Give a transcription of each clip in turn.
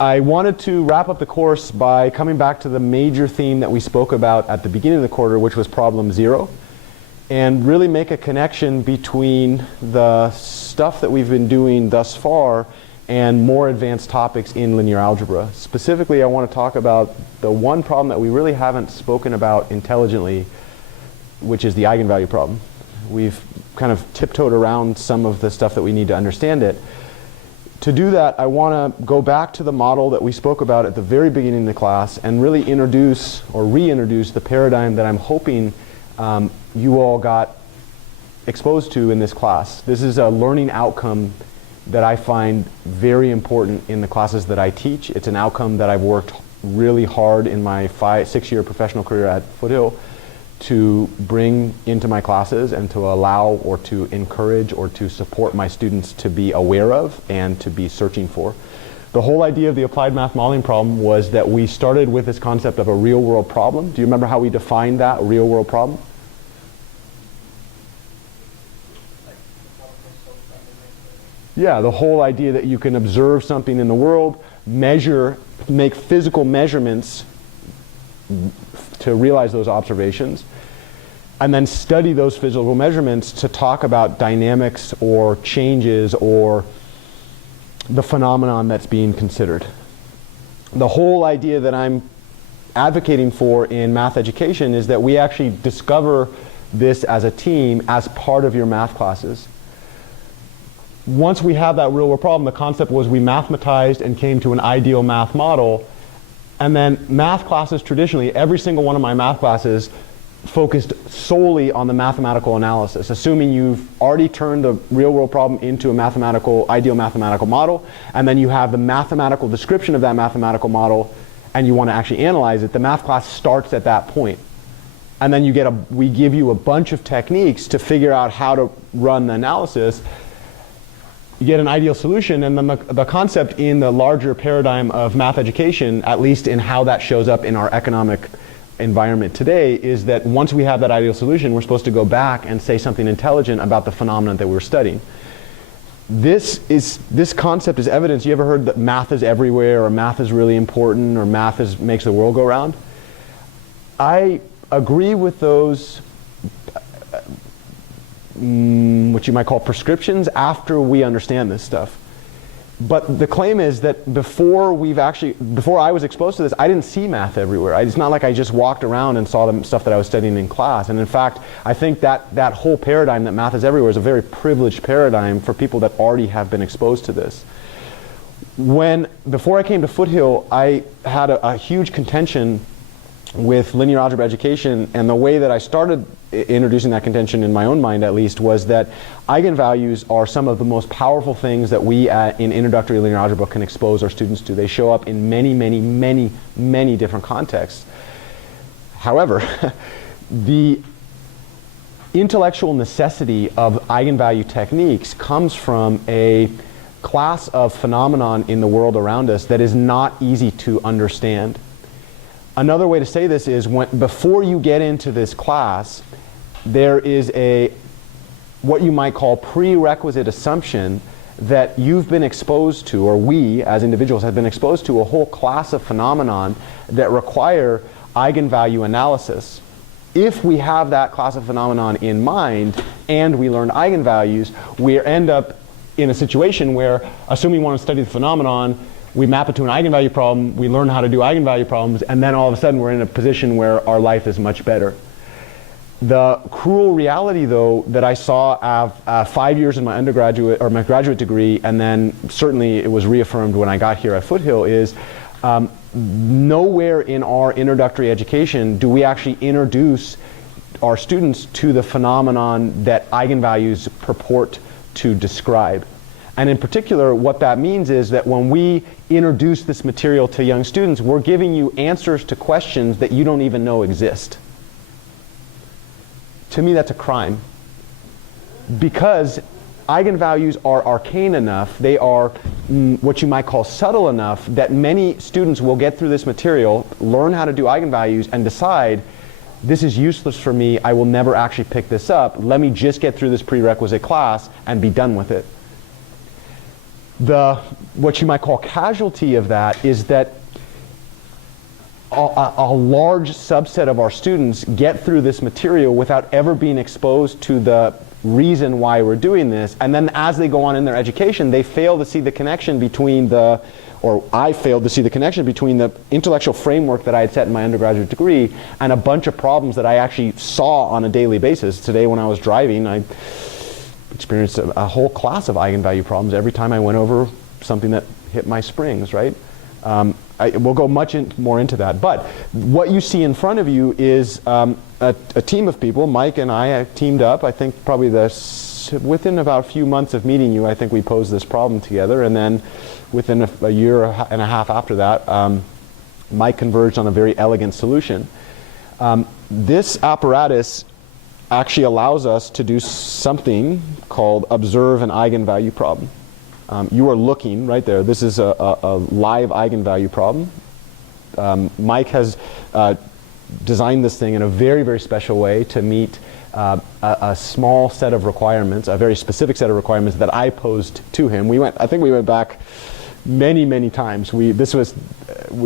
I wanted to wrap up the course by coming back to the major theme that we spoke about at the beginning of the quarter, which was problem 0, and really make a connection between the stuff that we've been doing thus far and more advanced topics in linear algebra. Specifically, I want to talk about the one problem that we really haven't spoken about intelligently, which is the eigenvalue problem. We've kind of tiptoed around some of the stuff that we need to understand it. To do that, I want to go back to the model that we spoke about at the very beginning of the class and really introduce or reintroduce the paradigm that I'm hoping you all got exposed to in this class. This is a learning outcome that I find very important in the classes that I teach. It's an outcome that I've worked really hard in my 6-year professional career at Foothill to bring into my classes and to allow or to encourage or to support my students to be aware of and to be searching for. The whole idea of the applied math modeling problem was that we started with this concept of a real world problem. Do you remember how we defined that real world problem? Yeah, the whole idea that you can observe something in the world, measure, make physical measurements to realize those observations, and then study those physical measurements to talk about dynamics or changes or the phenomenon that's being considered. The whole idea that I'm advocating for in math education is that we actually discover this as a team as part of your math classes. Once we have that real world problem, the concept was we mathematized and came to an ideal math model. And then math classes traditionally, every single one of my math classes focused solely on the mathematical analysis, assuming you've already turned the real world problem into a ideal mathematical model, and then you have the mathematical description of that mathematical model, and you want to actually analyze it. The math class starts at that point. And then we give you a bunch of techniques to figure out how to run the analysis. You get an ideal solution, and then the concept in the larger paradigm of math education, at least in how that shows up in our economic environment today, is that once we have that ideal solution, we're supposed to go back and say something intelligent about the phenomenon that we're studying. This concept is evidence. You ever heard that math is everywhere, or math is really important, or math makes the world go round? I agree with those what you might call prescriptions after we understand this stuff. But the claim is that before I was exposed to this, I didn't see math everywhere. It's not like I just walked around and saw the stuff that I was studying in class. And in fact, I think that whole paradigm that math is everywhere is a very privileged paradigm for people that already have been exposed to this. Before I came to Foothill, I had a huge contention with linear algebra education, and the way that I started introducing that contention in my own mind at least was that eigenvalues are some of the most powerful things that we in introductory linear algebra can expose our students to. They show up in many, many, many, many different contexts. However, the intellectual necessity of eigenvalue techniques comes from a class of phenomenon in the world around us that is not easy to understand. Another way to say this is before you get into this class, there is what you might call prerequisite assumption that you've been exposed to, or we as individuals have been exposed to, a whole class of phenomenon that require eigenvalue analysis. If we have that class of phenomenon in mind and we learn eigenvalues, we end up in a situation where, assuming we want to study the phenomenon, we map it to an eigenvalue problem, we learn how to do eigenvalue problems, and then all of a sudden we're in a position where our life is much better. The cruel reality, though, that I saw 5 years in my undergraduate or my graduate degree, and then certainly it was reaffirmed when I got here at Foothill, is nowhere in our introductory education do we actually introduce our students to the phenomenon that eigenvalues purport to describe. And in particular, what that means is that when we introduce this material to young students, we're giving you answers to questions that you don't even know exist. To me, that's a crime. Because eigenvalues are arcane enough, they are what you might call subtle enough, that many students will get through this material, learn how to do eigenvalues, and decide, this is useless for me, I will never actually pick this up, let me just get through this prerequisite class and be done with it. What you might call casualty of that is that a large subset of our students get through this material without ever being exposed to the reason why we're doing this, and then as they go on in their education, they fail to see the connection between I failed to see the connection between the intellectual framework that I had set in my undergraduate degree and a bunch of problems that I actually saw on a daily basis. Today when I was driving, I experienced a whole class of eigenvalue problems every time I went over something that hit my springs, right? We'll go much more into that. But what you see in front of you is a team of people. Mike and I teamed up. I think probably within about a few months of meeting you, I think we posed this problem together. And then within a year and a half after that, Mike converged on a very elegant solution. This apparatus actually allows us to do something called observe an eigenvalue problem. You are looking right there. This is a live eigenvalue problem. Mike has designed this thing in a very, very special way to meet a small set of requirements, a very specific set of requirements that I posed to him. I think we went back many, many times. We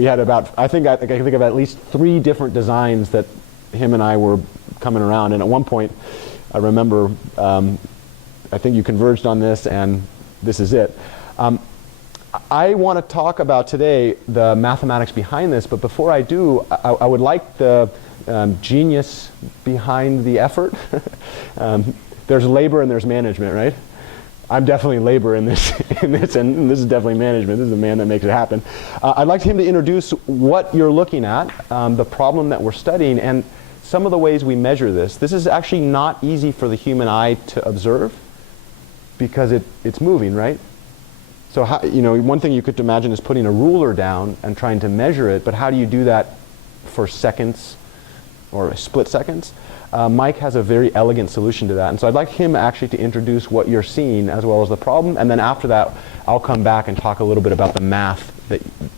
had about, I think of at least 3 different designs that him and I were coming around. And at one point, I remember, I think you converged on this, and this is it. I want to talk about today the mathematics behind this, but before I do, I would like the genius behind the effort. There's labor and there's management, right? I'm definitely labor in this, and this is definitely management. This is the man that makes it happen. I'd like him to introduce what you're looking at, the problem that we're studying, and some of the ways we measure this. This is actually not easy for the human eye to observe because it's moving, right? So one thing you could imagine is putting a ruler down and trying to measure it, but how do you do that for seconds or split seconds? Mike has a very elegant solution to that, and so I'd like him actually to introduce what you're seeing as well as the problem, and then after that I'll come back and talk a little bit about the math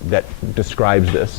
that describes this.